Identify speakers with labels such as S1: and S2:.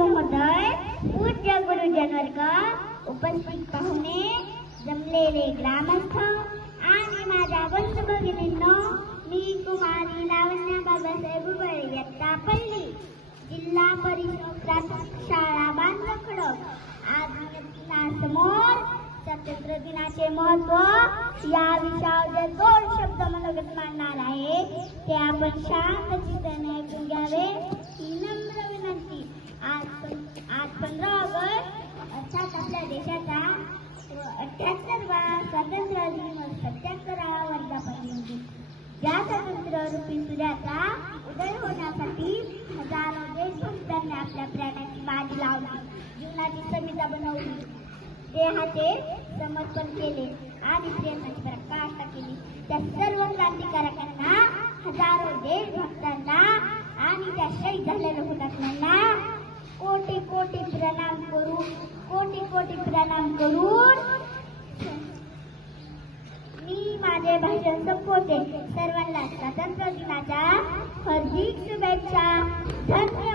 S1: महोदय पूज्य गुरुजन वर्ग उपस्थित पाहुणे जमलेले ग्रामस्थ आणि माझ्या बंधू भगिनींनो मी कुमारी लावण्या बाबासाहेब उबळे इयत्ता पहिली जिल्हा परिषद प्राथमिक शाळा बांधखड आज समोर स्वातंत्र्य दिनाचे महत्त्व या विषयावर दोन शब्द मनोगत मांडणार आहे. ते आपण शांत चित्ताने ऐकून घ्यावे. अठ्याहत्तरवा स्वातंत्र्य दिन सत्याहत्तरावा वर्धापन दिन या स्वातंत्र्य रूपी सूर्याचा उदय होण्यासाठी हजारो देशभक्तांनी आपल्या प्राण्याची बाजी लावली जीवनाची समिता बनवली देहाचे समर्पण केले आणि प्रेमाची प्रकाशा केली त्या सर्व क्रांतिकारकांना हजारो देशभक्तांना आणि त्या शहीद झालेल्या हुतात्म्यांना कोटी कोटी प्रणाम करून कोटी कोटी प्रणाम करून मी माझे होते. सर्वांना स्वातंत्र्य दिनाच्या हार्दिक शुभेच्छा. धन्यवाद.